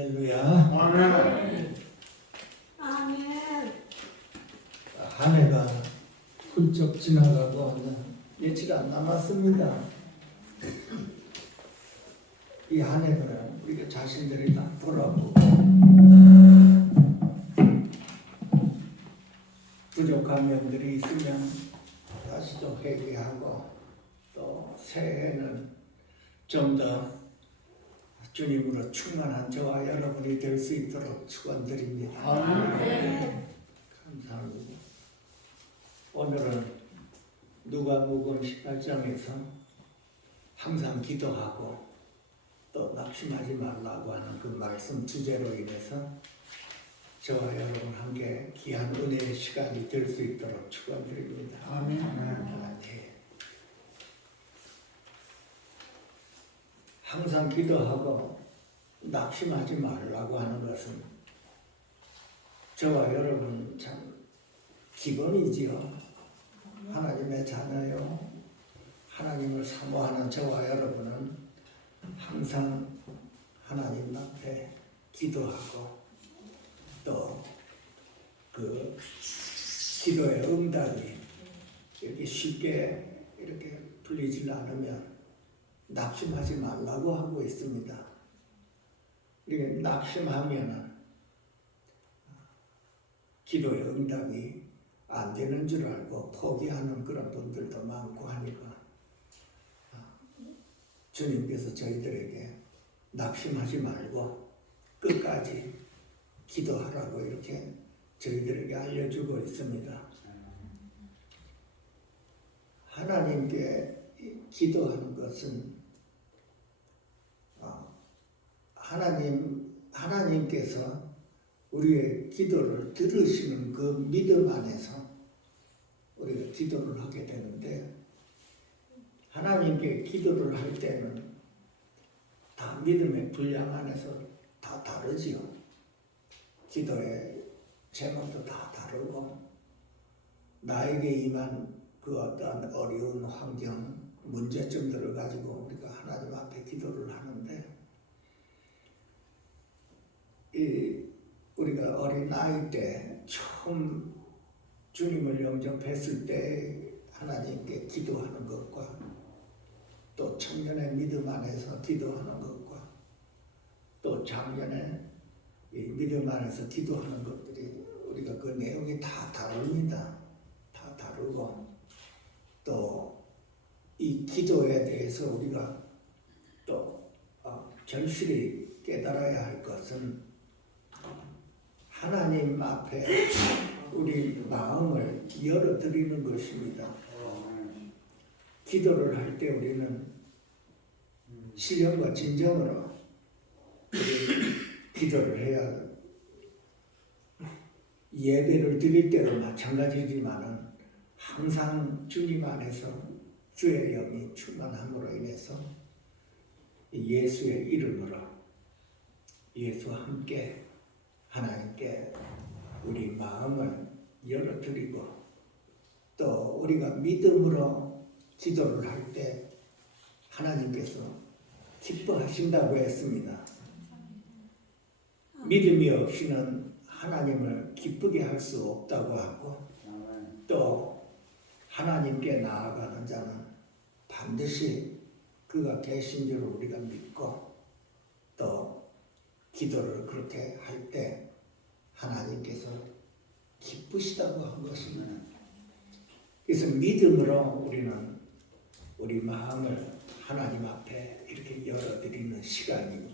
할렐루야. 아멘. 아멘. 한 해가 훌쩍 지나가고 며칠 안 남았습니다. 이 한 해는 우리가 자신들이 다 돌아보고 부족한 면들이 있으면 다시 좀 회개하고 또 새해에는 좀 더 주님으로 충만한 저와 여러분이 될 수 있도록 축원드립니다. 아멘. 감사합니다. 오늘은 누가복음 18장에서 항상 기도하고 또 낙심하지 말라고 하는 그 말씀 주제로 인해서 저와 여러분 함께 귀한 은혜의 시간이 될 수 있도록 축원드립니다. 아멘. 네. 항상 기도하고 낙심하지 말라고 하는 것은 저와 여러분 참 기본이지요. 하나님의 자녀요. 하나님을 사모하는 저와 여러분은 항상 하나님 앞에 기도하고 또 그 기도의 응답이 이렇게 쉽게 이렇게 풀리지 않으면 낙심하지 말라고 하고 있습니다. 이렇게 낙심하면은 기도의 응답이 안 되는 줄 알고 포기하는 그런 분들도 많고 하니까 주님께서 저희들에게 낙심하지 말고 끝까지 기도하라고 이렇게 저희들에게 알려주고 있습니다. 하나님께 기도하는 것은 하나님께서 우리의 기도를 들으시는 그 믿음 안에서 우리가 기도를 하게 되는데 하나님께 기도를 할 때는 다 믿음의 분량 안에서 다 다르지요. 기도의 제목도 다 다르고 나에게 임한 그 어떠한 어려운 환경, 문제점들을 가지고 우리가 하나님 앞에 기도를 하는데 우리가 어린 아이 때 처음 주님을 영접했을 때 하나님께 기도하는 것과 또 청년의 믿음 안에서 기도하는 것과 또 작년에 이 믿음 안에서 기도하는 것들이 우리가 그 내용이 다 다릅니다. 다 다르고 또 이 기도에 대해서 우리가 또 절실히 깨달아야 할 것은 하나님 앞에 우리 마음을 열어드리는 것입니다. 기도를 할 때 우리는 신령과 진정으로 기도를 해야 예배를 드릴 때도 마찬가지지만은 항상 주님 안에서 주의 영이 충만함으로 인해서 예수의 이름으로 예수와 함께 하나님께 우리 마음을 열어드리고 또 우리가 믿음으로 기도를 할 때 하나님께서 기뻐하신다고 했습니다. 믿음이 없이는 하나님을 기쁘게 할 수 없다고 하고 또 하나님께 나아가는 자는 반드시 그가 계신 줄 우리가 믿고 또 기도를 그렇게 할 때 하나님께서 기쁘시다고 한 것입니다. 그래서 믿음으로 우리는 우리 마음을 하나님 앞에 이렇게 열어드리는 시간이고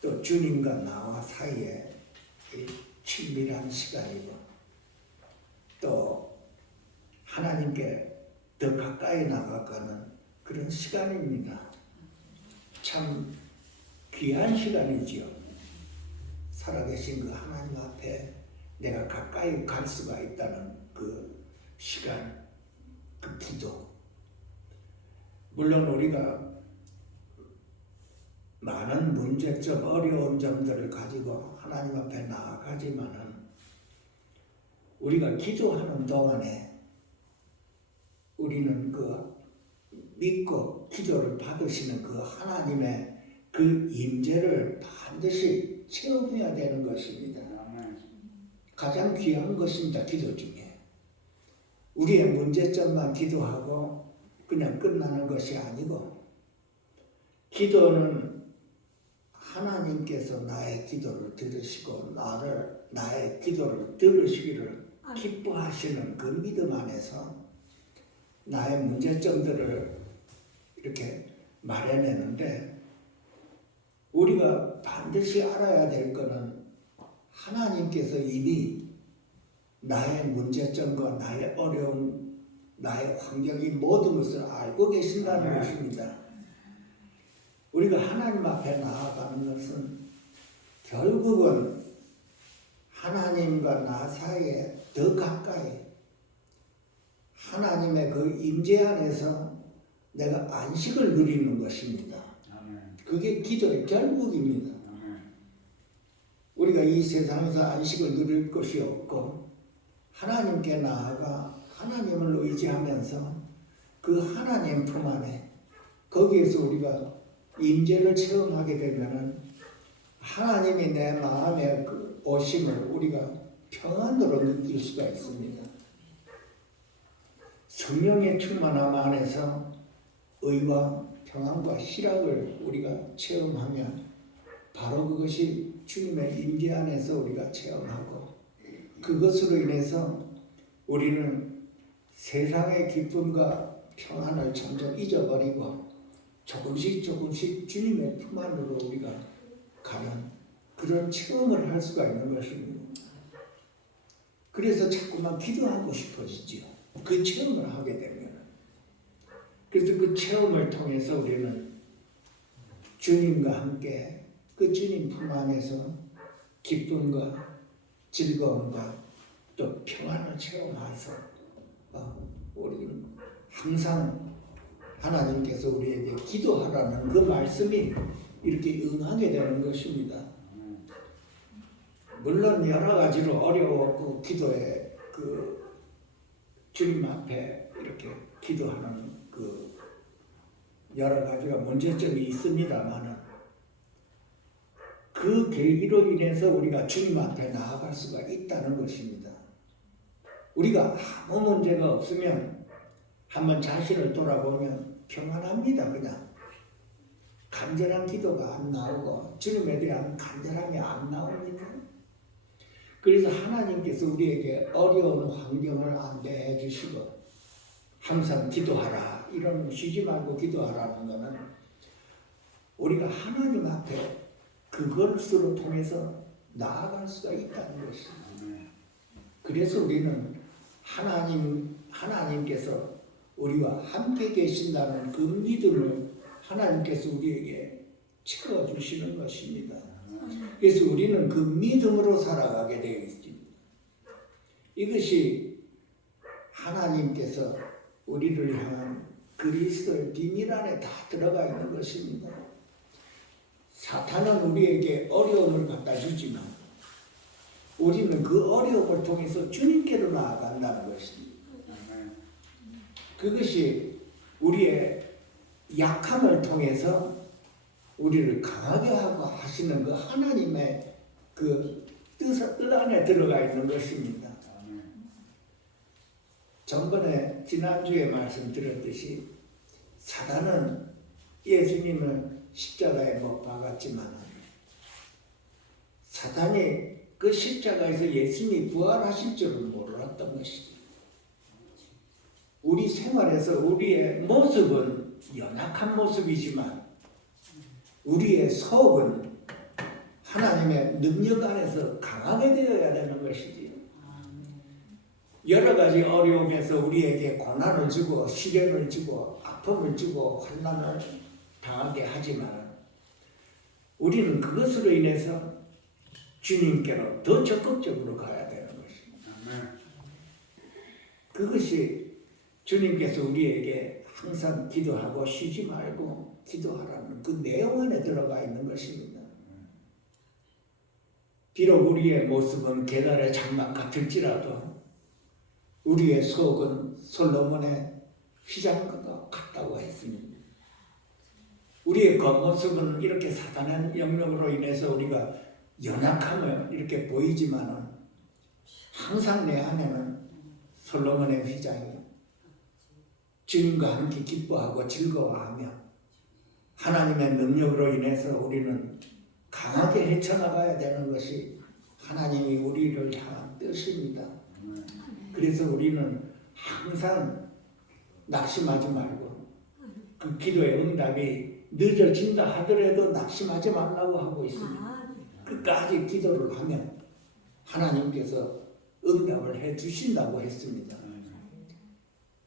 또 주님과 나와 사이에 친밀한 시간이고 또 하나님께 더 가까이 나아가는 그런 시간입니다. 참 귀한 시간이지요. 살아계신 그 하나님 앞에 내가 가까이 갈 수가 있다는 그 시간, 그 기도. 물론 우리가 많은 문제점, 어려운 점들을 가지고 하나님 앞에 나아가지만은 우리가 기도하는 동안에 우리는 그 믿고 기도를 받으시는 그 하나님의 그 임재를 반드시 체험해야 되는 것입니다. 가장 귀한 것입니다. 기도 중에. 우리의 문제점만 기도하고 그냥 끝나는 것이 아니고, 기도는 하나님께서 나의 기도를 들으시고 나의 기도를 들으시기를 기뻐하시는 그 믿음 안에서 나의 문제점들을 이렇게 마련했는데, 우리가 반드시 알아야 될 것은 하나님께서 이미 나의 문제점과 나의 어려움, 나의 환경이 모든 것을 알고 계신다는 것입니다. 우리가 하나님 앞에 나아가는 것은 결국은 하나님과 나 사이에 더 가까이 하나님의 그 임재 안에서 내가 안식을 누리는 것입니다. 그게 기도의 결국입니다. 우리가 이 세상에서 안식을 누릴 것이 없고 하나님께 나아가 하나님을 의지하면서 그 하나님 품 안에 거기에서 우리가 임재를 체험하게 되면은 하나님이 내 마음에 그 오심을 우리가 평안으로 느낄 수가 있습니다. 성령의 충만함 안에서 의와 평안과 희락을 우리가 체험하면 바로 그것이 주님의 임재 안에서 우리가 체험하고, 그것으로 인해서 우리는 세상의 기쁨과 평안을 점점 잊어버리고 조금씩 주님의 품 안으로 우리가 가는 그런 체험을 할 수가 있는 것입니다. 그래서 자꾸만 기도하고 싶어지지요. 그 체험을 하게 되면. 그래서 그 체험을 통해서 우리는 주님과 함께 그 주님 품 안에서 기쁨과 즐거움과 또 평안을 체험해서 우리는 항상 하나님께서 우리에게 기도하라는 그 말씀이 이렇게 응하게 되는 것입니다. 물론 여러 가지로 어려웠고 기도에 그 주님 앞에 이렇게 기도하는 그 여러 가지가 문제점이 있습니다만은 그 계기로 인해서 우리가 주님 앞에 나아갈 수가 있다는 것입니다. 우리가 아무 문제가 없으면 한번 자신을 돌아보면 평안합니다. 그냥 간절한 기도가 안 나오고 주님에 대한 간절함이 안 나옵니다. 그래서 하나님께서 우리에게 어려운 환경을 안내해 주시고 항상 기도하라, 이런 쉬지 말고 기도하라는 것은 우리가 하나님 앞에 그것으로 통해서 나아갈 수가 있다는 것입니다. 그래서 우리는 하나님께서 우리와 함께 계신다는 그 믿음을 하나님께서 우리에게 채워주시는 것입니다. 그래서 우리는 그 믿음으로 살아가게 되어 있습니다. 이것이 하나님께서 우리를 향한 그리스도의 비밀 안에 다 들어가 있는 것입니다. 사탄은 우리에게 어려움을 갖다 주지만 우리는 그 어려움을 통해서 주님께로 나아간다는 것입니다. 그것이 우리의 약함을 통해서 우리를 강하게 하고 하시는 그 하나님의 그 뜻 안에 들어가 있는 것입니다. 전번에 지난주에 말씀드렸듯이 사단은 예수님을 십자가에 못 박았지만 사단이 그 십자가에서 예수님이 부활하실 줄은 몰랐던 것입니다. 우리 생활에서 우리의 모습은 연약한 모습이지만 우리의 속은 하나님의 능력 안에서 강하게 되어야 되는 것이지요. 여러 가지 어려움에서 우리에게 고난을 주고 시련을 주고 아픔을 주고 환난을 당하게 하지만 우리는 그것으로 인해서 주님께로 더 적극적으로 가야 되는 것입니다. 그것이 주님께서 우리에게 항상 기도하고 쉬지 말고 기도하라는 그 내용 안에 들어가 있는 것입니다. 비록 우리의 모습은 계달의 장막 같을지라도 우리의 속은 솔로몬의 휘장과 같다고 했습니다. 우리의 겉모습은 이렇게 사단의 영역으로 인해서 우리가 연약함을 이렇게 보이지만은 항상 내 안에는 솔로몬의 휘장이 주님과 함께 기뻐하고 즐거워하며 하나님의 능력으로 인해서 우리는 강하게 헤쳐나가야 되는 것이 하나님이 우리를 향한 뜻입니다. 그래서 우리는 항상 낙심하지 말고 그 기도의 응답이 늦어진다 하더라도 낙심하지 말라고 하고 있습니다. 끝까지 기도를 하면 하나님께서 응답을 해 주신다고 했습니다.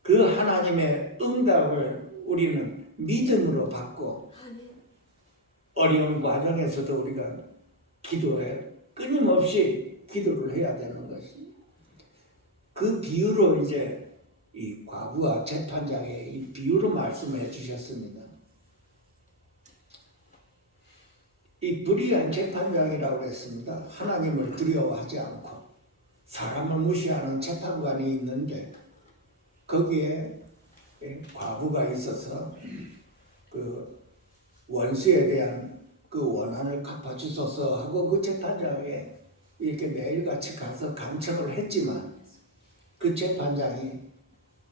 그 하나님의 응답을 우리는 믿음으로 받고 어려운 과정에서도 우리가 기도해 끊임없이 기도를 해야 되는 것이 그 비유로 이제 이 과부와 재판장의 이 비유로 말씀해 주셨습니다. 이 불의한 재판장이라고 했습니다. 하나님을 두려워하지 않고 사람을 무시하는 재판관이 있는데 거기에 과부가 있어서 그 원수에 대한 그 원한을 갚아주소서 하고 그 재판장에 이렇게 매일같이 가서 간청을 했지만 그 재판장이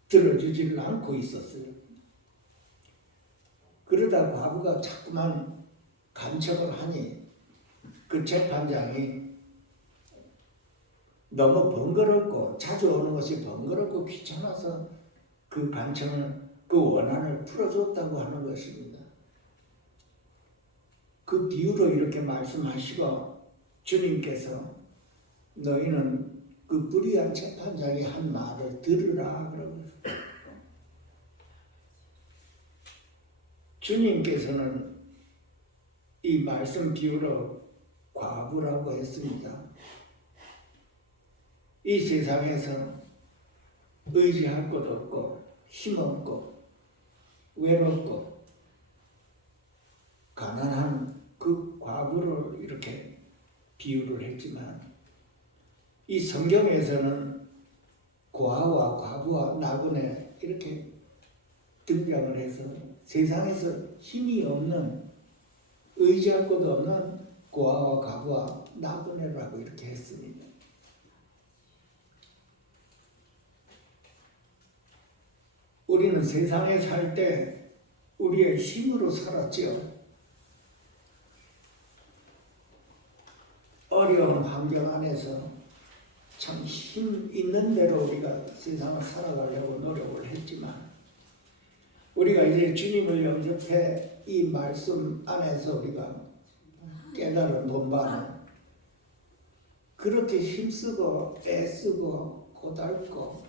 들어주지를 않고 있었어요. 그러다 과부가 자꾸만 간청을 하니 그 재판장이 너무 번거롭고 자주 오는 것이 번거롭고 귀찮아서 그 간청을 그 원한을 풀어줬다고 하는 것입니다. 그 비유로 이렇게 말씀하시고 주님께서 너희는 그 불의한 재판장이 한 말을 들으라 그러고 주님께서는 이 말씀 비유로 과부라고 했습니다. 이 세상에서 의지할 곳 없고 힘없고 외롭고 가난한 그 과부를 이렇게 비유를 했지만 이 성경에서는 고아와 과부와 나그네 이렇게 등장을 해서 세상에서 힘이 없는 의지할 곳 없는 고아와 과부와 나그네라고 이렇게 했습니다. 우리는 세상에 살 때 우리의 힘으로 살았지요. 어려운 환경 안에서 참 힘 있는 대로 우리가 세상을 살아가려고 노력을 했지만 우리가 이제 주님을 영접해 이 말씀 안에서 우리가 깨달은 본바는 그렇게 힘쓰고 애쓰고 고달고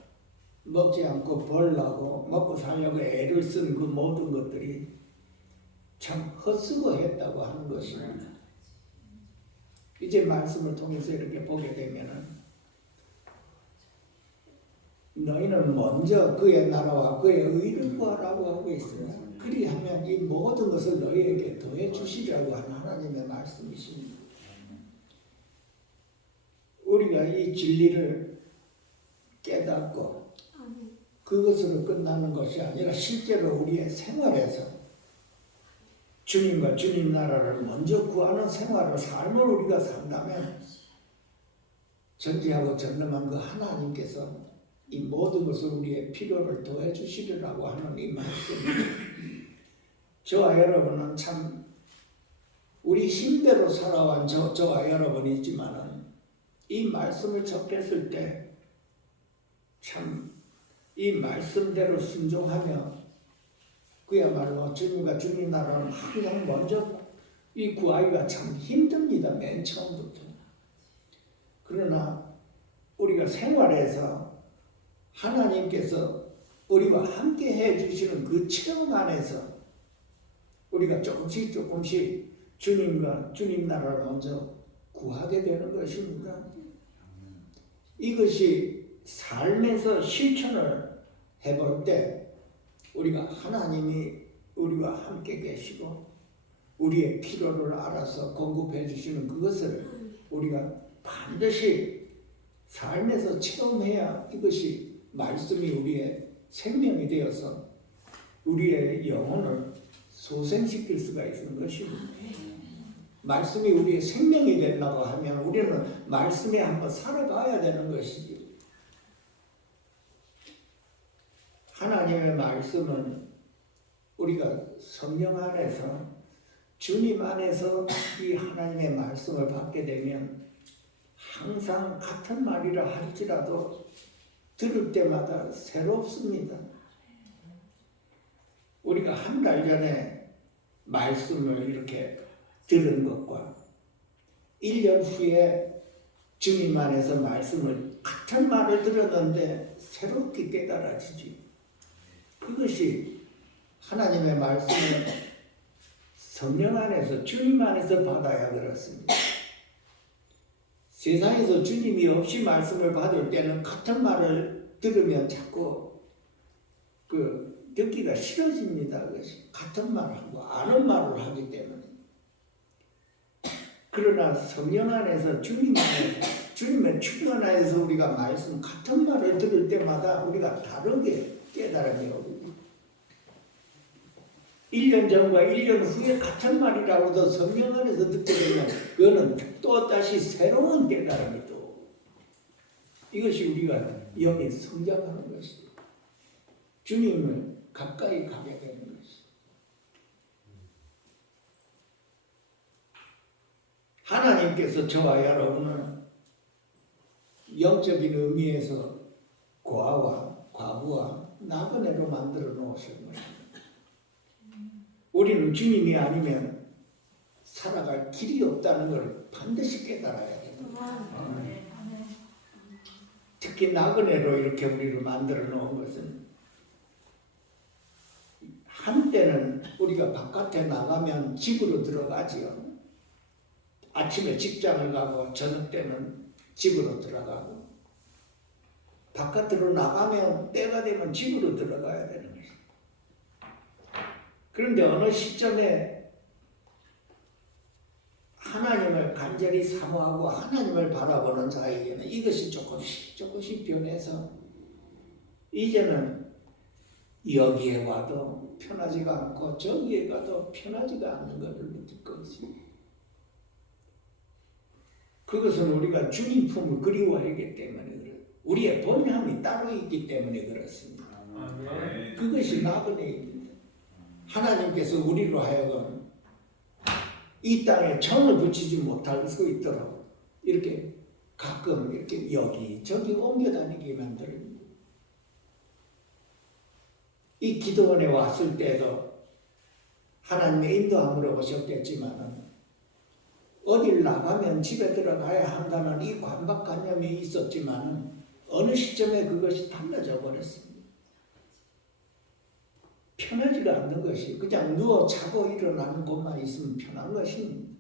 먹지 않고 벌라고 먹고 살려고 애를 쓴 그 모든 것들이 참 헛수고 했다고 하는 것입니다. 이제 말씀을 통해서 이렇게 보게 되면은 너희는 먼저 그의 나라와 그의 의를 구하라고 하고 있습니다. 그리하면 이 모든 것을 너희에게 더해 주시리라고 하는 하나님의 말씀이십니다. 우리가 이 진리를 깨닫고 그것으로 끝나는 것이 아니라 실제로 우리의 생활에서 주님과 주님 나라를 먼저 구하는 생활을 삶을 우리가 산다면 전지하고 전능한 그 하나님께서 이 모든 것을 우리의 필요를 더해 주시리라고 하는 이 말씀입니다. 저와 여러분은 참 우리 힘대로 살아온 저와 여러분이지만은 이 말씀을 접했을 때 참 이 말씀대로 순종하며 그야말로 주님과 주님 나라를 항상 먼저 이 구하기가 참 힘듭니다. 맨 처음부터. 그러나 우리가 생활에서 하나님께서 우리와 함께 해주시는 그 체험 안에서 우리가 조금씩 주님과 주님 나라를 먼저 구하게 되는 것입니다. 이것이 삶에서 실천을 해볼 때 우리가 하나님이 우리와 함께 계시고 우리의 필요를 알아서 공급해 주시는 그것을 우리가 반드시 삶에서 체험해야 이것이 말씀이 우리의 생명이 되어서 우리의 영혼을 소생시킬 수가 있는 것입니다. 말씀이 우리의 생명이 된다고 하면 우리는 말씀에 한번 살아가야 되는 것이지. 하나님의 말씀은 우리가 성령 안에서 주님 안에서 이 하나님의 말씀을 받게 되면 항상 같은 말이라 할지라도 들을 때마다 새롭습니다. 우리가 한 달 전에 말씀을 이렇게 들은 것과 1년 후에 주님 안에서 말씀을 같은 말을 들었는데 새롭게 깨달아지지. 그것이 하나님의 말씀을 성령 안에서 주님 안에서 받아야 그렇습니다. 세상에서 주님이 없이 말씀을 받을 때는 같은 말을 들으면 자꾸 듣기가 싫어집니다. 그것이 같은 말을 하고 아는 말을 하기 때문에. 그러나 성령 안에서 주님 안에서 주님의 충만 안에서 우리가 말씀 같은 말을 들을 때마다 우리가 다르게 깨달음이 오고 1년 전과 1년 후에 같은 말이라고도 성령 안에서 듣게 되면 그거는 또 다시 새로운 깨달음이 또 이것이 우리가 영이 성장하는 것이죠. 주님을 가까이 가게 되는 것이죠. 하나님께서 저와 여러분을 영적인 의미에서 고아와 과부와 나그네로 만들어 놓으신 것입니다. 우리는 주님이 아니면 살아갈 길이 없다는 걸 반드시 깨달아야 됩니다. 특히 나그네로 이렇게 우리를 만들어 놓은 것은 한때는 우리가 바깥에 나가면 집으로 들어가지요. 아침에 직장을 가고 저녁 때는 집으로 들어가고 바깥으로 나가면 때가 되면 집으로 들어가야 되는 것입니다. 그런데 어느 시점에 하나님을 간절히 사모하고 하나님을 바라보는 자에게는 이것이 조금씩 변해서 이제는 여기에 와도 편하지가 않고 저기에 가도 편하지가 않는 것을 느낄 것입니다. 그것은 우리가 주님 품을 그리워하기 때문에 그래요. 우리의 본향이 따로 있기 때문에 그렇습니다. 그것이 나그네입니다. 하나님께서 우리로 하여금 이 땅에 정을 붙이지 못할 수 있도록 이렇게 가끔 이렇게 여기저기 옮겨 다니게 만듭니다. 이 기도원에 왔을 때도 하나님의 인도함으로 오셨겠지만 어딜 나가면 집에 들어가야 한다는 이 관박관념이 있었지만 어느 시점에 그것이 달라져 버렸습니다. 편하지가 않는 것이 그냥 누워 자고 일어나는 곳만 있으면 편한 것입니다.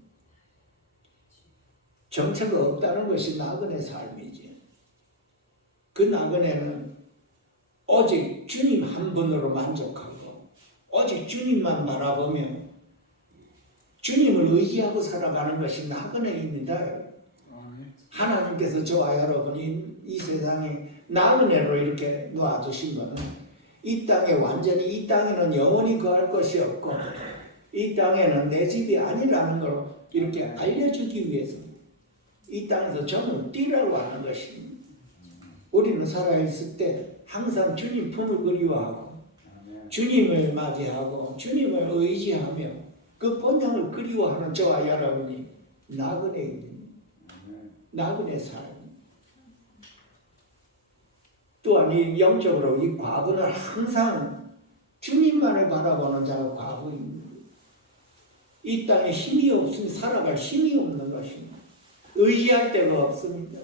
정체가 없다는 것이 나그네 삶이지. 그 나그네는 오직 주님 한 분으로 만족하고 오직 주님만 바라보며 주님을 의지하고 살아가는 것이 나그네입니다. 하나님께서 저와 여러분이 이 세상에 나그네로 이렇게 놓아두신 것은 이 땅에 완전히 이 땅에는 영원히 거할 것이 없고 이 땅에는 내 집이 아니라는 걸 이렇게 알려주기 위해서 이 땅에서 정을 띠라고 하는 것입니다. 우리는 살아있을 때 항상 주님 품을 그리워하고 주님을 맞이하고 주님을 의지하며 그 본향을 그리워하는 저와 여러분이 나그네입니다. 나그네 삶. 또한 이 영적으로 이 과부는 항상 주님만을 바라보는 자가 과부입니다. 이 땅에 힘이 없으면 살아갈 힘이 없는 것입니다. 의지할 데가 없습니다.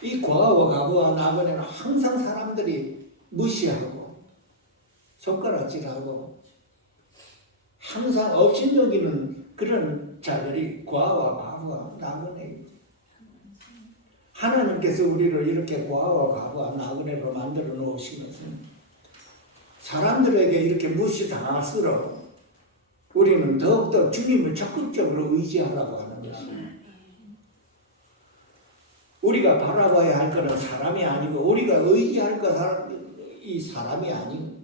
이 과부와 과부와 나그네는 항상 사람들이 무시하고 손가락질하고 항상 업신여기는 그런 자들이 과와 과부와 나그네입니다. 하나님께서 우리를 이렇게 과와 과부와 나그네로 만들어 놓으신 것은 사람들에게 이렇게 무시당할수록 우리는 더욱더 주님을 적극적으로 의지하라고 하는 것입니다. 우리가 바라봐야 할 것은 사람이 아니고 우리가 의지할 것은 이 사람이 아니고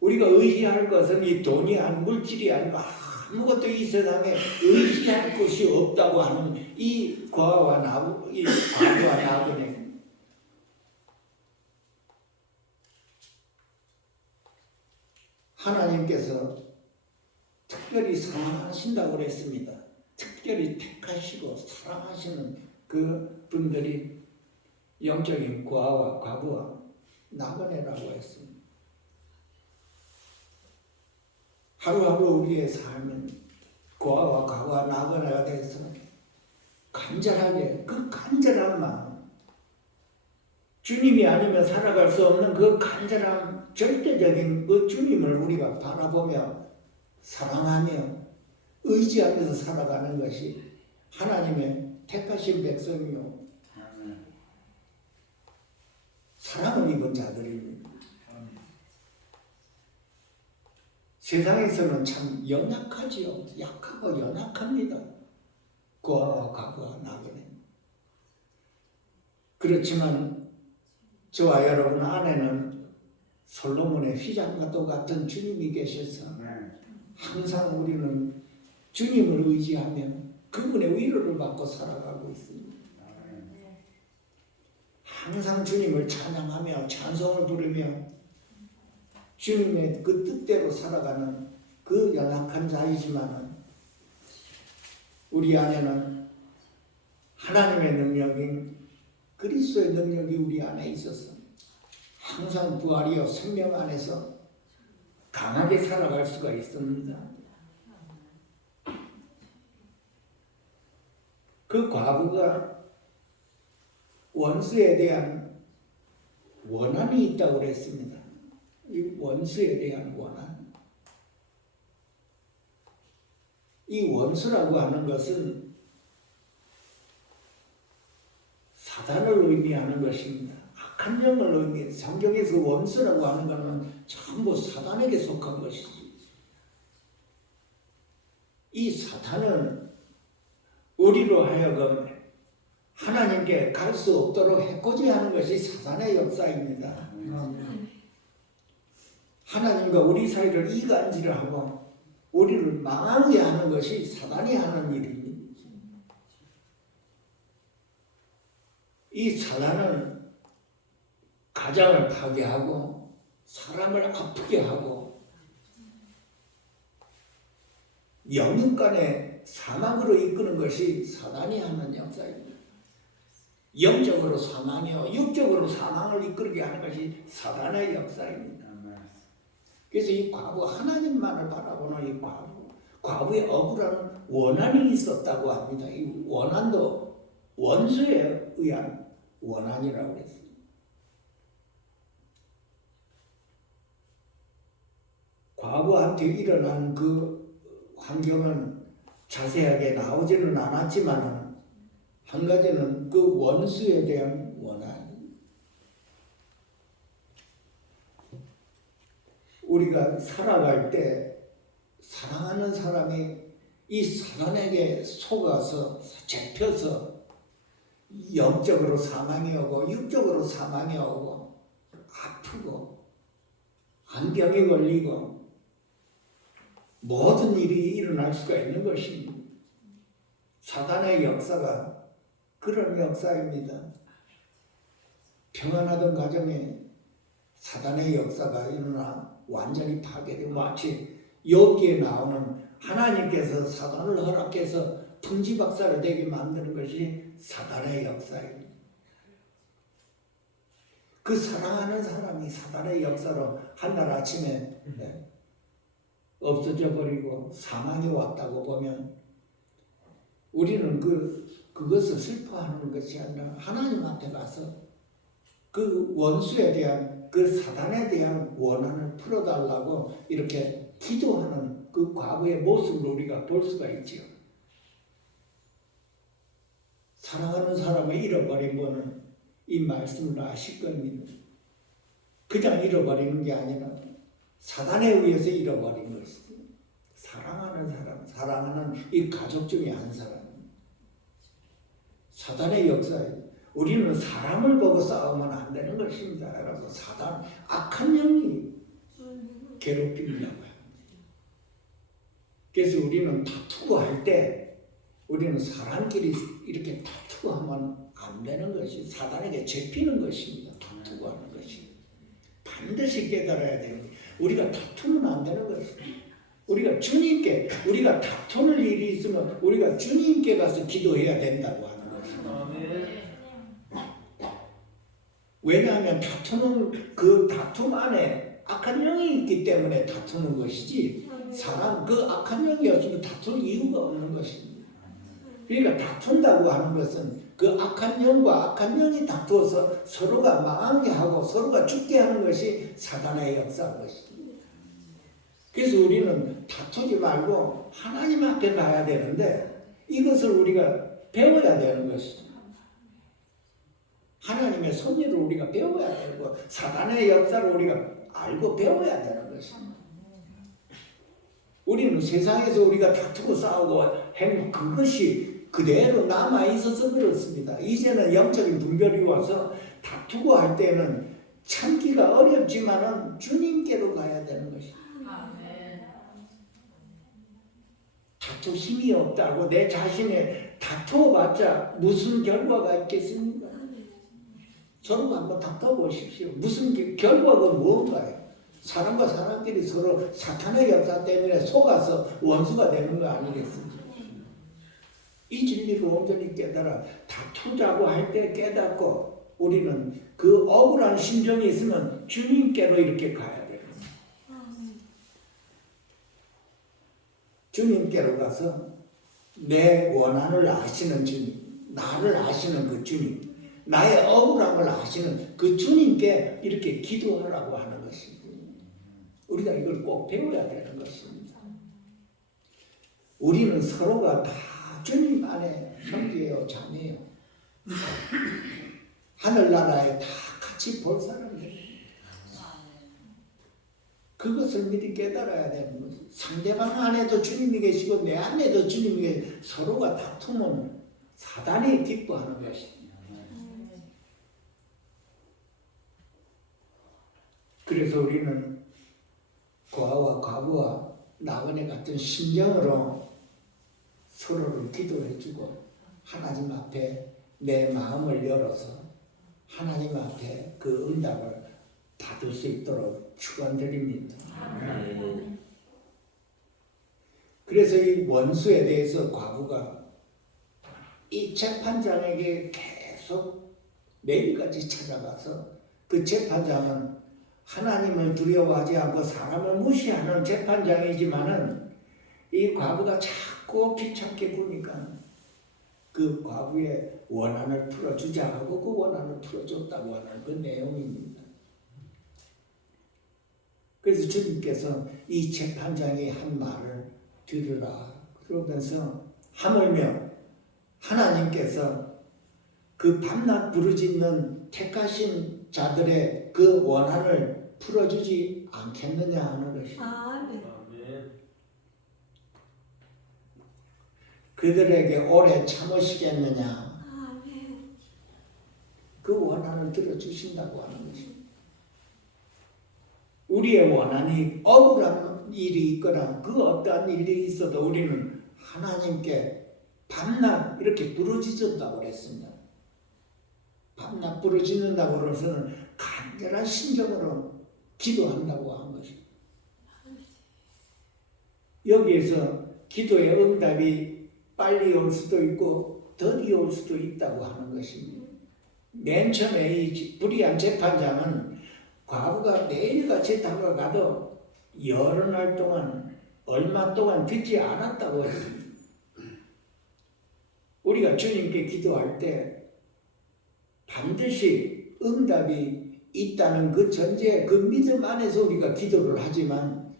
우리가 의지할 것은 이 돈이 아니고 물질이 아니고 아무것도 이 세상에 의지할 것이 없다고 하는 이 고아와 이 아부와 나그네. 하나님께서 특별히 사랑하신다고 그랬습니다. 특별히 택하시고 사랑하시는 그 분들이 영적인 고아와 과부와 나그네라고 했습니다. 하루하루 우리의 삶은 고아와 과부와 나그네가 돼서 간절하게 그 간절한 마음, 주님이 아니면 살아갈 수 없는 그 간절한 절대적인 그 주님을 우리가 바라보며 사랑하며 의지하면서 살아가는 것이 하나님의 택하신 백성이요 사랑을 입은 자들입니다. 세상에서는 참 연약하지요. 약하고 연약합니다. 고아와 과부와 나그네. 그렇지만 저와 여러분 안에는 솔로몬의 휘장과 똑같은 주님이 계셔서 항상 우리는 주님을 의지하며 그분의 위로를 받고 살아가고 있습니다. 항상 주님을 찬양하며 찬송을 부르며 주님의 그 뜻대로 살아가는 그 연약한 자이지만 우리 안에는 하나님의 능력인 그리스도의 능력이 우리 안에 있어서 항상 부활이요 생명 안에서 강하게 살아갈 수가 있습니다. 그 과부가 원수에 대한 원한이 있다고 그랬습니다. 이 원수에 대한 원한. 이 원수라고 하는 것은 사단을 의미하는 것입니다. 악한 영을 의미해요. 성경에서 원수라고 하는 것은 전부 사단에게 속한 것이지. 이 사단은 우리로 하여금 하나님께 갈 수 없도록 해코지하는 것이 사단의 역사입니다. 하나님과 우리 사이를 이간질하고 우리를 망하게 하는 것이 사단이 하는 일입니다. 이 사단은 가정을 파괴하고 사람을 아프게 하고 영육간의 사망으로 이끄는 것이 사단이 하는 역사입니다. 영적으로 사망이요 육적으로 사망을 이끌게 하는 것이 사단의 역사입니다. 그래서 이 과부, 하나님만을 바라보는 이 과부의 억울한 원한이 있었다고 합니다. 이 원한도 원수에 의한 원한이라고 했습니다. 과부한테 일어난 그 환경은 자세하게 나오지는 않았지만 한 가지는 그 원수에 대한 원한. 우리가 살아갈 때 사랑하는 사람이 이 사단에게 속아서 잡혀서 영적으로 사망이 오고 육적으로 사망이 오고 아프고 안병에 걸리고 모든 일이 일어날 수가 있는 것입니다. 사단의 역사가 그런 역사입니다. 평안하던 가정에 사단의 역사가 일어나 완전히 파괴되고 마치 욥기에 나오는 하나님께서 사단을 허락해서 풍지박사를 되게 만드는 것이 사단의 역사입니다. 그 사랑하는 사람이 사단의 역사로 한날 아침에 없어져 버리고 사망이 왔다고 보면 우리는 그것을 슬퍼하는 것이 아니라 하나님한테 가서 그 원수에 대한 그 사단에 대한 원한을 풀어달라고 이렇게 기도하는 그 과거의 모습을 우리가 볼 수가 있지요. 사랑하는 사람을 잃어버린 분은 이 말씀을 아실 겁니다. 그냥 잃어버리는 게 아니라 사단에 의해서 잃어버린 것이죠. 사랑하는 사람, 사랑하는 이 가족 중에 한 사람. 사단의 역사예요. 우리는 사람을 보고 싸우면 안 되는 것입니다. 여러분, 사단, 악한 영이 괴롭힘이라고 합니다. 그래서 우리는 다투고 할 때 우리는 사람끼리 이렇게 다투고 하면 안 되는 것이 사단에게 잡히는 것입니다. 다투고 하는 것이. 반드시 깨달아야 되는 거예요. 우리가 다투면 안 되는 것입니다. 우리가 주님께 우리가 다투는 일이 있으면 우리가 주님께 가서 기도해야 된다고 하는 것입니다. 왜냐하면 다투는 그 다툼 안에 악한 영이 있기 때문에 다투는 것이지 사람 그 악한 영이 없으면 다툴 이유가 없는 것입니다. 그러니까 다툰다고 하는 것은 그 악한 영과 악한 영이 다투어서 서로가 망하게 하고 서로가 죽게 하는 것이 사단의 역사인 것입니다. 그래서 우리는 다투지 말고 하나님 앞에 가야 되는데 이것을 우리가 배워야 되는 것이죠. 하나님의 섭리를 우리가 배워야 되고 사단의 역사를 우리가 알고 배워야 되는 것입니다. 우리는 세상에서 우리가 다투고 싸우고 한 그것이 그대로 남아 있어서 그렇습니다. 이제는 영적인 분별이 와서 다투고 할 때는 참기가 어렵지만은 주님께로 가야 되는 것입니다. 다투 힘이 없다고 내 자신에 다투어봤자 무슨 결과가 있겠습니까? 서로 한번 다퉈보십시오. 무슨 결과가 무언가요? 사람과 사람끼리 서로 사탄의 역사 때문에 속아서 원수가 되는 거 아니겠습니까? 이 진리를 온전히 깨달아 다투자고 할 때 깨닫고 우리는 그 억울한 심정이 있으면 주님께로 이렇게 가야 돼요. 주님께로 가서 내 원한을 아시는 주님, 나를 아시는 그 주님, 나의 억울함을 아시는 그 주님께 이렇게 기도하라고 하는 것입니다. 우리가 이걸 꼭 배워야 되는 것입니다. 우리는 서로가 다 주님 안에 형제요 자매요. 하늘나라에 다 같이 볼 사람들. 그것을 미리 깨달아야 되는 것입니다. 상대방 안에도 주님이 계시고 내 안에도 주님이 계시고 서로가 다투면 사단이 기뻐하는 것입니다. 그래서 우리는 고아와 과부와 나그네 같은 심정으로 서로를 기도해주고 하나님 앞에 내 마음을 열어서 하나님 앞에 그 응답을 받을 수 있도록 축원드립니다. 그래서 이 원수에 대해서 과부가 이 재판장에게 계속 매일같이 찾아가서 그 재판장은 하나님을 두려워하지 않고 사람을 무시하는 재판장이지만은 이 과부가 자꾸 귀찮게 구니까 그 과부의 원한을 풀어주자 하고 그 원한을 풀어줬다고 하는 그 내용입니다. 그래서 주님께서 이 재판장이 한 말을 들으라 그러면서 하물며 하나님께서 그 밤낮 부르짖는 택하신 자들의 그 원한을 풀어주지 않겠느냐 하는 것입니다. 그들에게 오래 참으시겠느냐. 그 원한을 들어주신다고 하는 것입니다. 우리의 원한이 억울한 일이 있거나 그 어떠한 일이 있어도 우리는 하나님께 밤낮 이렇게 부르짖었다고 그랬습니다. 밤낮 부르짖는다고 그래서는 간절한 심정으로 기도한다고 한 것입니다. 여기에서 기도의 응답이 빨리 올 수도 있고 더디 올 수도 있다고 하는 것입니다. 맨 처음에 이 불의한 재판장은 과부가 매일같이 다가가도 여러 날 동안 얼마 동안 듣지 않았다고 했습니다. 우리가 주님께 기도할 때 반드시 응답이 있다는 그 전제, 그 믿음 안에서 우리가 기도를 하지만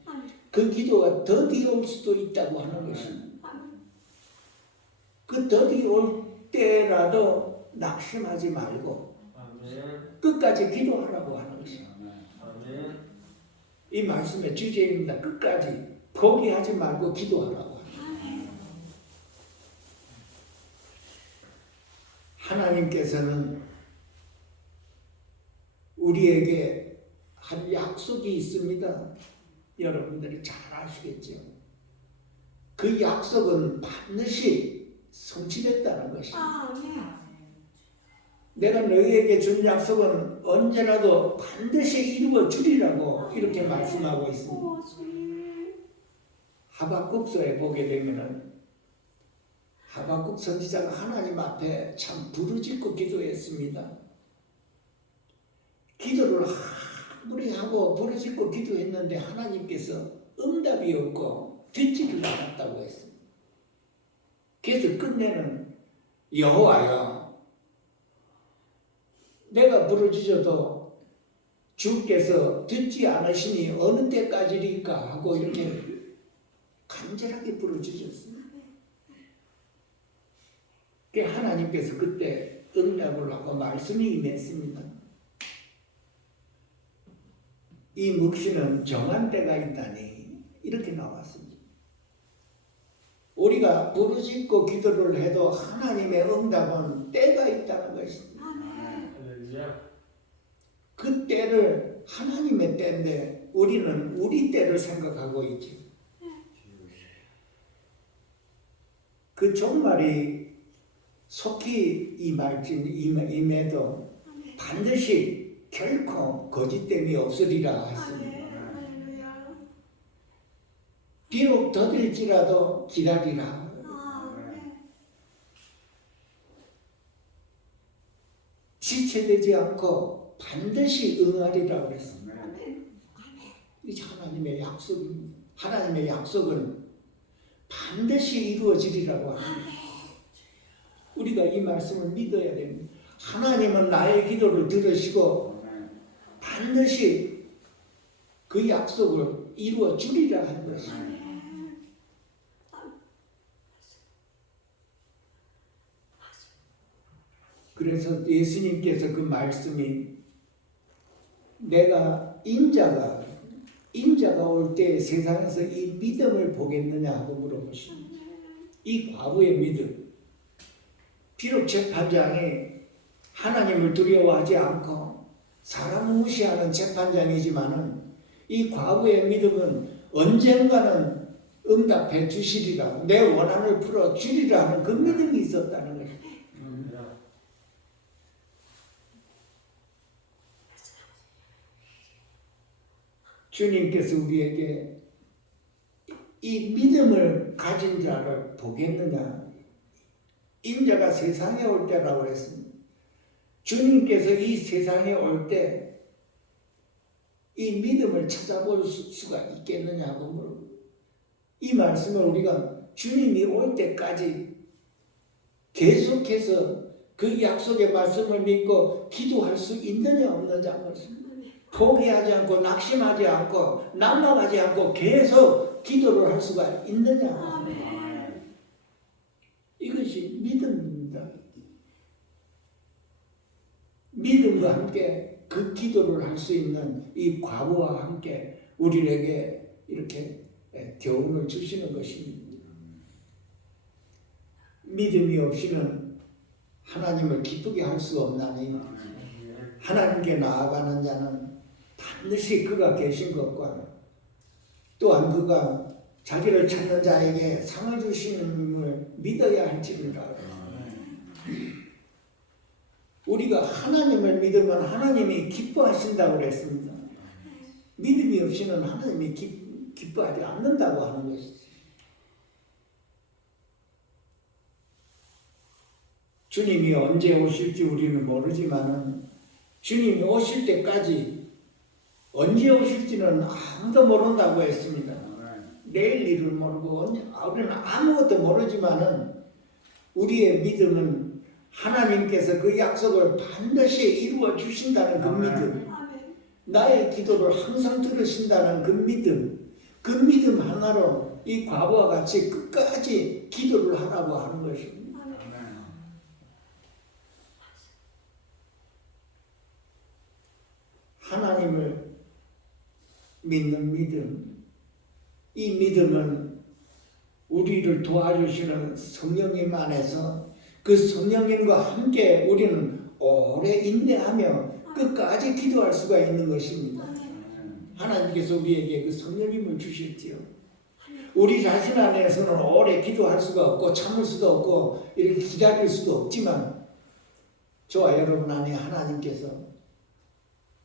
그 기도가 더디 올 수도 있다고 하는 것입니다. 그 더디 올 때라도 낙심하지 말고 끝까지 기도하라고 하는 것입니다. 이 말씀의 주제입니다. 끝까지 포기하지 말고 기도하라고 합니다. 하나님께서는 우리에게 한 약속이 있습니다. 여러분들이 잘 아시겠죠. 그 약속은 반드시 성취됐다는 것입니다. 아멘. 내가 너희에게 준 약속은 언제라도 반드시 이루어 주리라고 이렇게 말씀하고 있습니다. 오, 주님. 하박국서에 보게 되면은 하박국 선지자가 하나님 앞에 참 부르짖고 기도했습니다. 기도를 아무리 하고 부르짖고 기도했는데 하나님께서 응답이 없고 듣지를 않았다고 했습니다. 그래서 끝내는 여호와여, 내가 부르짖어도 주께서 듣지 않으시니 어느 때까지일까 하고 이렇게 간절하게 부르짖었습니다. 하나님께서 그때 응답을 하고 말씀이 임했습니다. 이 묵시는 정한 때가 있다니 이렇게 나왔습니다. 우리가 부르짖고 기도를 해도 하나님의 응답은 때가 있다는 것입니다. 할렐루야. 그 때를 하나님의 때인데 우리는 우리 때를 생각하고 있죠. 그 종말이 속히 임해도 반드시 결코 거짓됨이 없으리라 했습니다. 할렐루야. 비록 더딜지라도 기다리라. 아멘. 지체되지 않고 반드시 응하리라고 그랬습니다. 아멘. 이 하나님의 약속입니다. 하나님의 약속은 반드시 이루어지리라고 합니다. 우리가 이 말씀을 믿어야 됩니다. 하나님은 나의 기도를 들으시고 반드시 그 약속을 이루어 주리라 하는 것입니다. 그래서 예수님께서 그 말씀이 내가 인자가 올 때 세상에서 이 믿음을 보겠느냐 하고 물어보십니다. 이 과부의 믿음, 비록 재판장이 하나님을 두려워하지 않고 사람을 무시하는 재판장이지만은 이 과부의 믿음은 언젠가는 응답해 주시리라, 내 원한을 풀어 주리라 하는 그 믿음이 있었다는 것입니다. 주님께서 우리에게 이 믿음을 가진 자를 보겠느냐, 인자가 세상에 올 때라고 그랬습니다. 주님께서 이 세상에 올 때 이 믿음을 찾아볼 수가 있겠느냐고 물어봅니다. 이 말씀을 우리가 주님이 올 때까지 계속해서 그 약속의 말씀을 믿고 기도할 수 있느냐 없느냐 말씀입니다. 포기하지 않고 낙심하지 않고 낙망하지 않고 계속 기도를 할 수가 있느냐. 아멘. 이것이 믿음입니다. 믿음과 함께 그 기도를 할 수 있는 이 과부와 함께 우리에게 이렇게 교훈을 주시는 것입니다. 믿음이 없이는 하나님을 기쁘게 할 수 없나니 하나님께 나아가는 자는 반드시 그가 계신 것과 또한 그가 자기를 찾는 자에게 상을 주시는 믿어야 할지니라. 우리가 하나님을 믿으면 하나님이 기뻐하신다고 그랬습니다. 믿음이 없이는 하나님이 기뻐하지 않는다고 하는 것이죠. 주님이 언제 오실지 우리는 모르지만은 주님이 오실 때까지 언제 오실지는 아무도 모른다고 했습니다. 내일 일을 모르고 우리는 아무것도 모르지만은 우리의 믿음은 하나님께서 그 약속을 반드시 이루어 주신다는 그 믿음, 나의 기도를 항상 들으신다는 그 믿음 하나로 이 과부와 같이 끝까지 기도를 하라고 하는 것입니다. 하나님을 믿는 믿음, 이 믿음은 우리를 도와주시는 성령님 안에서 그 성령님과 함께 우리는 오래 인내하며 끝까지 기도할 수가 있는 것입니다. 하나님께서 우리에게 그 성령님을 주셨지요. 우리 자신 안에서는 오래 기도할 수가 없고 참을 수도 없고 이렇게 기다릴 수도 없지만 저와 여러분 안에 하나님께서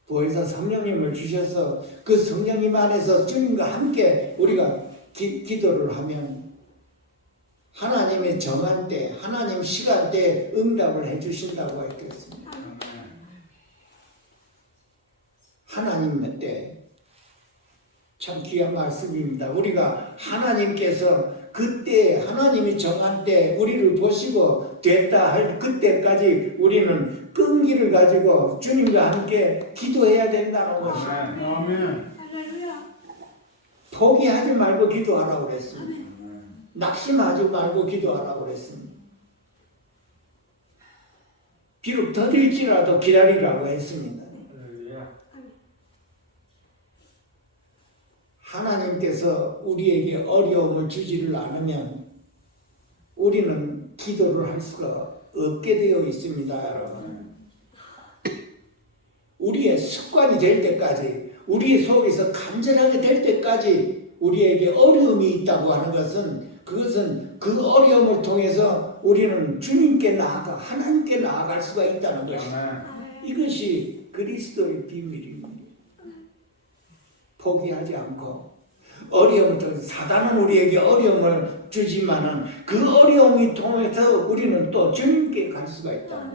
부활선 성령님을 주셔서 그 성령님 안에서 주님과 함께 우리가 기도를 하면 하나님의 정한 때, 하나님 시간대에 응답을 해주신다고 했겠습니다. 하나님의 때 참 귀한 말씀입니다. 우리가 하나님께서 그때 하나님이 정한 때 우리를 보시고 됐다 할 그때까지 우리는 끈기를 가지고 주님과 함께 기도해야 된다는 것입니다. 아멘. 할렐루야. 포기하지 말고 기도하라고 그랬습니다. 낙심하지 말고 기도하라고 그랬습니다. 비록 더딜지라도 기다리라고 했습니다. 할렐루야. 하나님께서 우리에게 어려움을 주지를 않으면 우리는 기도를 할 수가 없게 되어 있습니다, 여러분. 우리의 습관이 될 때까지, 우리 속에서 간절하게 될 때까지 우리에게 어려움이 있다고 하는 것은 그것은 그 어려움을 통해서 우리는 주님께 나아가 하나님께 나아갈 수가 있다는 것입니다. 이것이 그리스도의 비밀입니다. 포기하지 않고 어려움을 사단은 우리에게 어려움을 주지만은 그 어려움이 통해서 우리는 또 주님께 갈 수가 있다.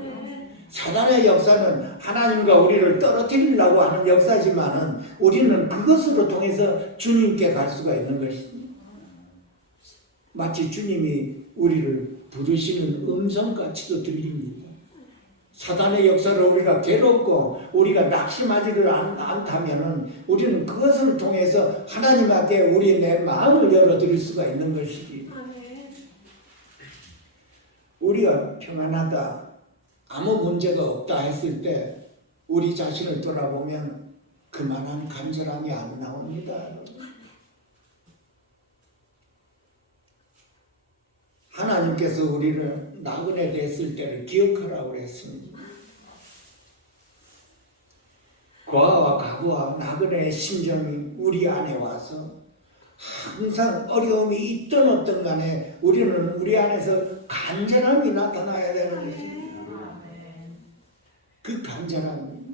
사단의 역사는 하나님과 우리를 떨어뜨리려고 하는 역사지만은 우리는 그것으로 통해서 주님께 갈 수가 있는 것입니다. 마치 주님이 우리를 부르시는 음성같이도 들립니다. 사단의 역사를 우리가 괴롭고 우리가 낙심하지를 않다면은 우리는 그것을 통해서 하나님 앞에 우리 내 마음을 열어드릴 수가 있는 것이지. 우리가 평안하다, 아무 문제가 없다 했을 때 우리 자신을 돌아보면 그만한 간절함이 안 나옵니다. 하나님께서 우리를 나그네 됐을 때를 기억하라고 했습니다. 고아와 가부와 나그네의 심정이 우리 안에 와서 항상 어려움이 있든 어떤 간에 우리는 우리 안에서 간절함이 나타나야 되는 것입니다. 그 간절함,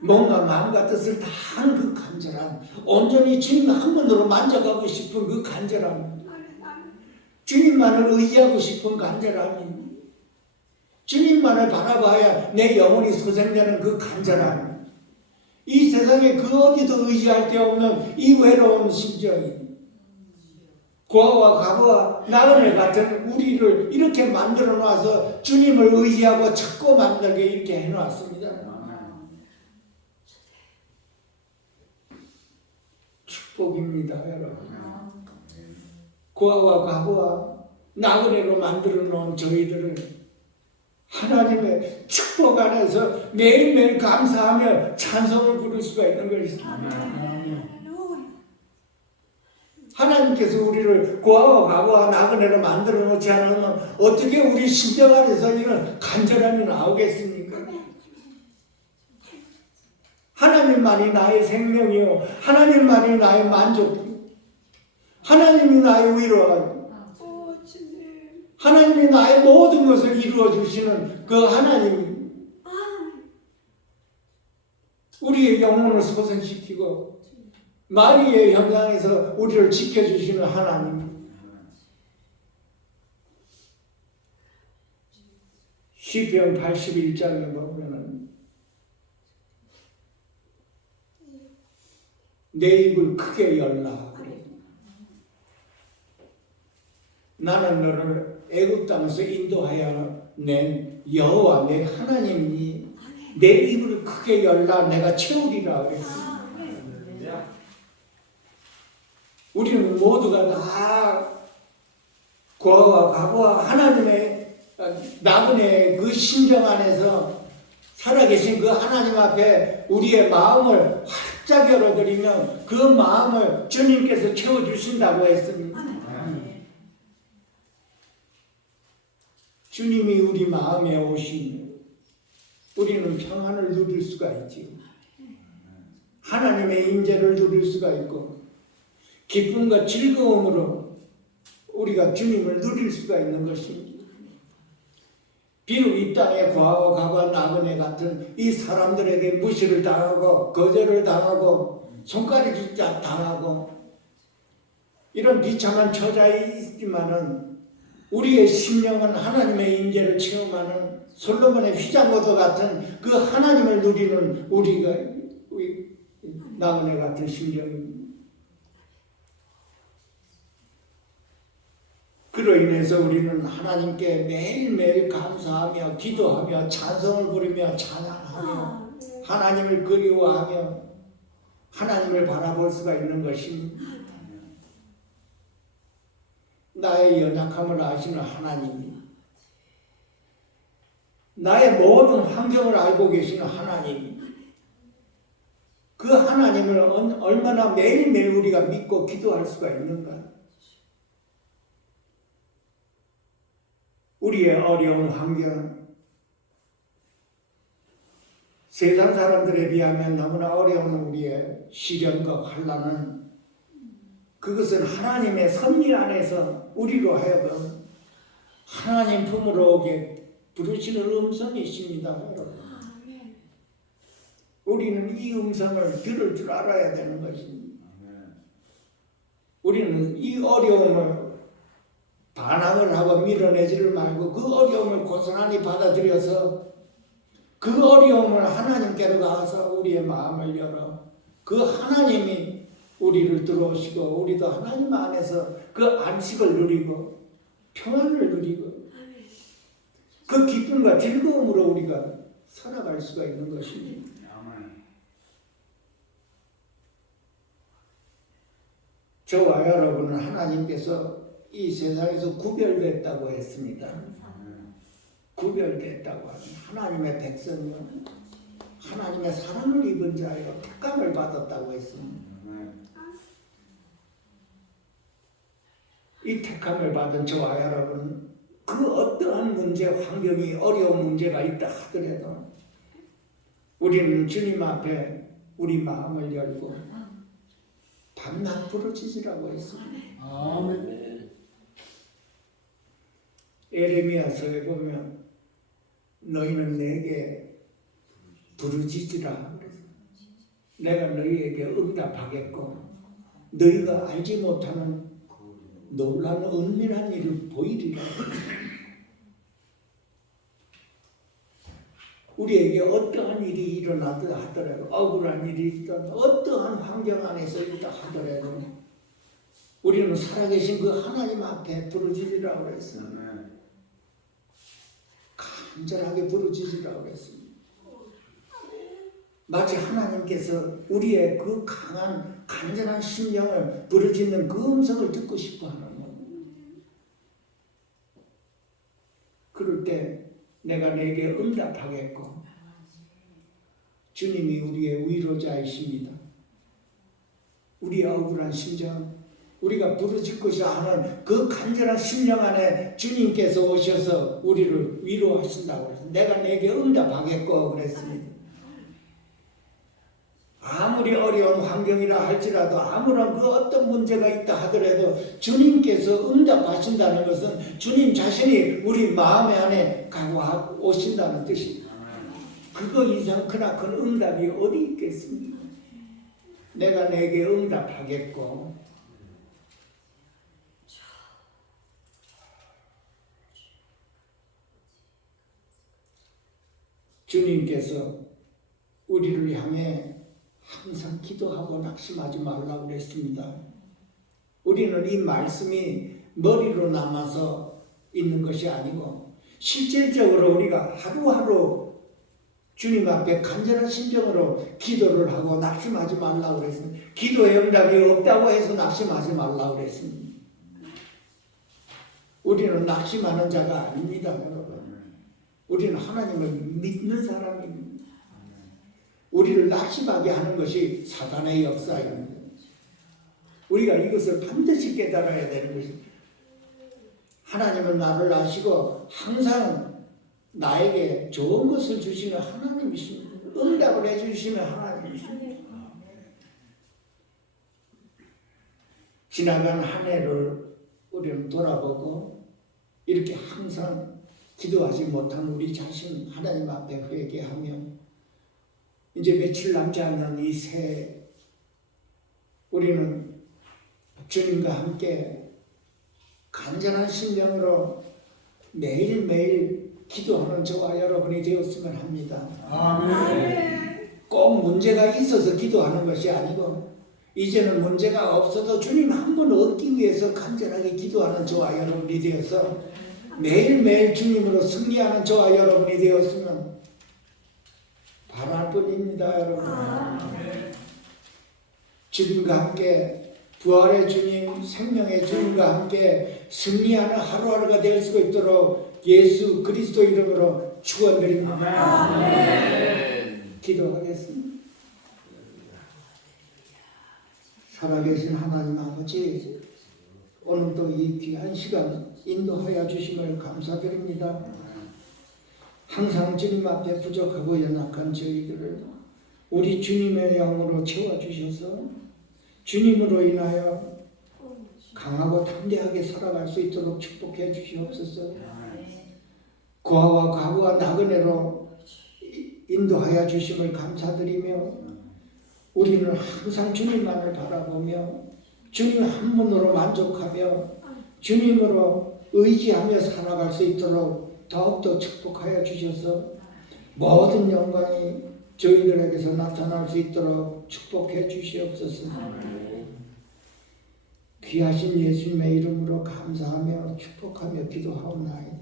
뭔가 마음과 뜻을 다한 그 간절함, 온전히 주님 한 번으로 만져가고 싶은 그 간절함, 주님만을 의지하고 싶은 간절함, 주님만을 바라봐야 내 영혼이 소생되는 그 간절함, 이 세상에 그 어디도 의지할 데 없는 이 외로운 심정이 고아와 가부와 나그네 같은 우리를 이렇게 만들어 놔서 주님을 의지하고 찾고 만들게 이렇게 해놨습니다. 축복입니다, 여러분. 고아와 가부와 나그네로 만들어 놓은 저희들을 하나님의 축복 안에서 매일매일 감사하며 찬송을 부를 수가 있는 것입니다. 하나님께서 우리를 고아와 가부와 나그네로 만들어 놓지 않으면 어떻게 우리 심정 안에서 이런 간절함이 나오겠습니까? 하나님만이 나의 생명이요, 하나님만이 나의 만족, 하나님이 나의 위로하고 하나님이 나의 모든 것을 이루어 주시는 그 하나님, 우리의 영혼을 소생시키고 마리의 형상에서 우리를 지켜주시는 하나님, 시편 81장에 보면은 내 입을 크게 열라. 나는 너를 애굽 땅에서 인도하여 낸 여호와 내 하나님이니 내 입을 크게 열라 내가 채우리라 그랬습니다. 우리는 모두가 다 고아와 가부와 하나님의 나그네의 그 심정 안에서 살아계신 그 하나님 앞에 우리의 마음을 활짝 열어드리면 그 마음을 주님께서 채워주신다고 했습니다. 주님이 우리 마음에 오시니 우리는 평안을 누릴 수가 있지요. 하나님의 임재를 누릴 수가 있고 기쁨과 즐거움으로 우리가 주님을 누릴 수가 있는 것입니다. 비록 이 땅에 과와 가과 나그네 같은 이 사람들에게 무시를 당하고 거절을 당하고 손가락질 당하고 이런 비참한 처자에 있지만은 우리의 심령은 하나님의 임재를 체험하는 솔로몬의 휘장고도 같은 그 하나님을 누리는 우리 나그네 같은 심령입니다. 그로 인해서 우리는 하나님께 매일매일 감사하며 기도하며 찬송을 부르며 찬양하며 하나님을 그리워하며 하나님을 바라볼 수가 있는 것입니다. 나의 연약함을 아시는 하나님, 나의 모든 환경을 알고 계시는 하나님, 그 하나님을 얼마나 매일매일 우리가 믿고 기도할 수가 있는가? 우리의 어려운 환경, 세상 사람들에 비하면 너무나 어려운 우리의 시련과 환난은 그것은 하나님의 섭리 안에서 우리로 하여금 하나님 품으로 오게 부르시는 음성이십니다, 여러분. 우리는 이 음성을 들을 줄 알아야 되는 것입니다. 우리는 이 어려움을 반항을 하고 밀어내지를 말고 그 어려움을 고스란히 받아들여서 그 어려움을 하나님께로 가서 우리의 마음을 열어 그 하나님이 우리를 들어오시고 우리도 하나님 안에서 그 안식을 누리고 평안을 누리고 그 기쁨과 즐거움으로 우리가 살아갈 수가 있는 것입니다. 저와 여러분은 하나님께서 이 세상에서 구별됐다고 했습니다. 구별됐다고 하는 하나님의 백성은 하나님의 사랑을 입은 자여 택감을 받았다고 했습니다. 이 택함을 받은 저와 여러분, 그 어떠한 문제, 환경이 어려운 문제가 있다 하더라도 우리는 주님 앞에 우리 마음을 열고 밤낮 부르짖으라고 했습니다. 아멘. 에레미야서에 보면 너희는 내게 부르짖으라. 내가 너희에게 응답하겠고 너희가 알지 못하는 놀라운 은밀한 일을 보이리라. 우리에게 어떠한 일이 일어나다 하더라도 억울한 일이 있다 어떠한 환경 안에서 있다 하더라도 우리는 살아계신 그 하나님 앞에 부르짖으라고 했습니다. 간절하게 부르짖으라고 했습니다. 마치 하나님께서 우리의 그 강한 간절한 심령을 부르짖는 그 음성을 듣고 싶어 하는 겁니다. 그럴 때 내가 내게 응답하겠고 주님이 우리의 위로자이십니다. 우리의 억울한 심정 우리가 부르짖고자 하는 그 간절한 심령 안에 주님께서 오셔서 우리를 위로하신다고 그랬어요. 내가 내게 응답하겠고 그랬습니다. 아무리 어려운 환경이라 할지라도 아무런 그 어떤 문제가 있다 하더라도 주님께서 응답하신다는 것은 주님 자신이 우리 마음의 안에 가고 오신다는 뜻입니다. 그거 이상 크나큰 응답이 어디 있겠습니까? 내가 내게 응답하겠고 주님께서 우리를 향해 항상 기도하고 낙심하지 말라고 그랬습니다. 우리는 이 말씀이 머리로 남아서 있는 것이 아니고 실질적으로 우리가 하루하루 주님 앞에 간절한 심정으로 기도를 하고 낙심하지 말라고 그랬습니다. 기도의 응답이 없다고 해서 낙심하지 말라고 그랬습니다. 우리는 낙심하는 자가 아닙니다, 여러분. 우리는 하나님을 믿는 사람입니다. 우리를 낙심하게 하는 것이 사단의 역사입니다. 우리가 이것을 반드시 깨달아야 되는 것입니다. 하나님은 나를 아시고 항상 나에게 좋은 것을 주시는 하나님이십니다. 응답을 해주시는 하나님이십니다. 지나간 한 해를 우리는 돌아보고 이렇게 항상 기도하지 못한 우리 자신 하나님 앞에 회개하며 이제 며칠 남지 않는 이 새해 우리는 주님과 함께 간절한 심령으로 매일매일 기도하는 저와 여러분이 되었으면 합니다. 아멘. 꼭 문제가 있어서 기도하는 것이 아니고 이제는 문제가 없어도 주님 한 분 얻기 위해서 간절하게 기도하는 저와 여러분이 되어서 매일매일 주님으로 승리하는 저와 여러분이 되었으면 바랄 뿐입니다. 여러분. 주님과 함께 부활의 주님, 생명의 주님과 함께 승리하는 하루하루가 될 수 있도록 예수 그리스도 이름으로 축원드립니다. 기도하겠습니다. 살아계신 하나님 아버지, 오늘도 이 귀한 시간 인도하여 주심을 감사드립니다. 항상 주님 앞에 부족하고 연약한 저희들을 우리 주님의 영으로 채워주셔서 주님으로 인하여 강하고 담대하게 살아갈 수 있도록 축복해 주시옵소서. 고아와 과부와 나그네로 인도하여 주심을 감사드리며 우리는 항상 주님만을 바라보며 주님 한 분으로 만족하며 주님으로 의지하며 살아갈 수 있도록 더욱더 축복하여 주셔서 모든 영광이 저희들에게서 나타날 수 있도록 축복해 주시옵소서. 귀하신 예수님의 이름으로 감사하며 축복하며 기도하옵나이다.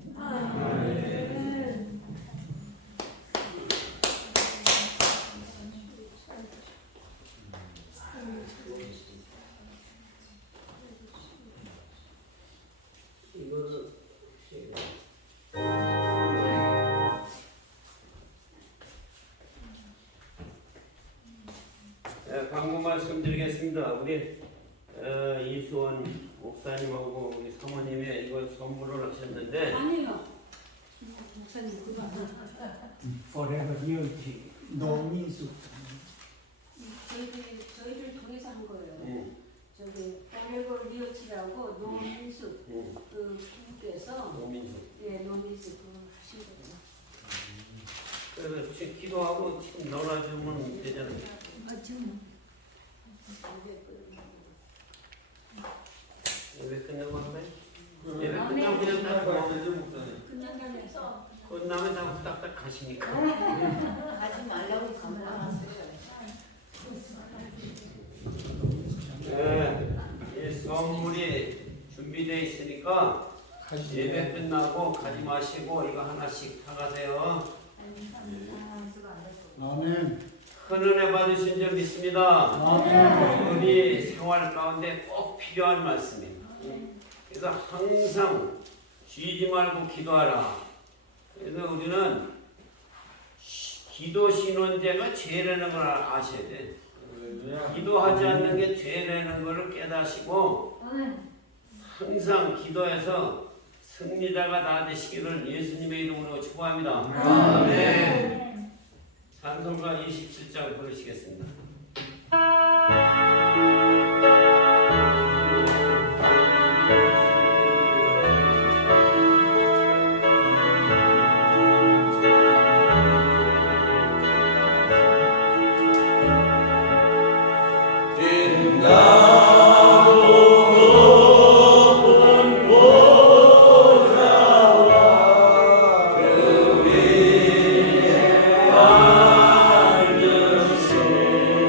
광고 말씀드리겠습니다. 우리 이수원 목사님하고 우리 사모님이 이거 선물을 하셨는데 아니요. 목사님 그거 Forever Realty 노민수 저희를 통해서 한 거예요. 저기 포레버 리어치라고 노민수 그 부부께서 노민수. 노민수 그거 하신 거예요. 그래서 지금 기도하고 지금 놀아주면 되잖아요. 지금 예배 끝나고 한 거예요? 예배 끝나고 그냥 딱 끝나면서 끝나면 다 후딱딱 가시니까. 하지 말라고 감사하세요. 이 선물이 준비되어 있으니까 예배 끝나고 가지 마시고 이거 하나씩 사가세요. 아멘. 큰 은혜 받으신 줄 믿습니다. 우리 생활 가운데 꼭 필요한 말씀입니다. 그래서 항상 쉬지 말고 기도하라. 그래서 우리는 기도 신원제가 죄라는 걸 아셔야 돼. 기도하지 않는 게 죄라는 것을 깨닫시고 항상 기도해서 승리자가 다 되시기를 예수님의 이름으로 축복합니다. 찬송가 27장 부르시겠습니다. 그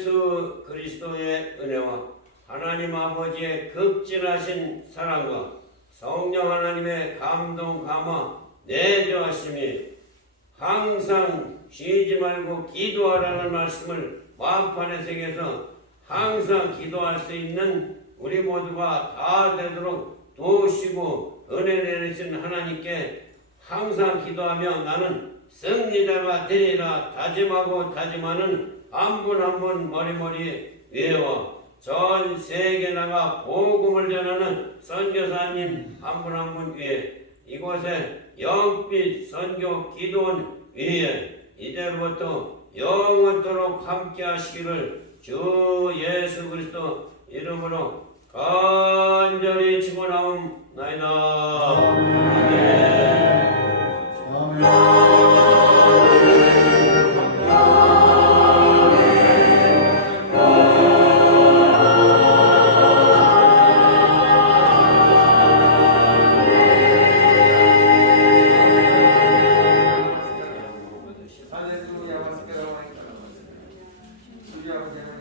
예수 그리스도의 은혜와 하나님 아버지의 극진하신 사랑과 성령 하나님의 감동 감화 내조하심이 항상 쉬지 말고 기도하라는 말씀을 마음판에 새겨서 항상 기도할 수 있는 우리 모두가 다 되도록 도우시고 은혜 내리신 하나님께 항상 기도하며 나는 승리자가 되리라 다짐하고 다짐하는 한 분 한 분 머리머리 외워 전 세계 나가 복음을 전하는 선교사님 한 분 한 분 위에 이곳에 영빛 선교 기도원 위에 이제부터 영원토록 함께 하시기를 주 예수 그리스도 이름으로 간절히 축원하옵나이다. 아멘. 할렐루야. 마스크라고 하니까. 우리 아버지 하나님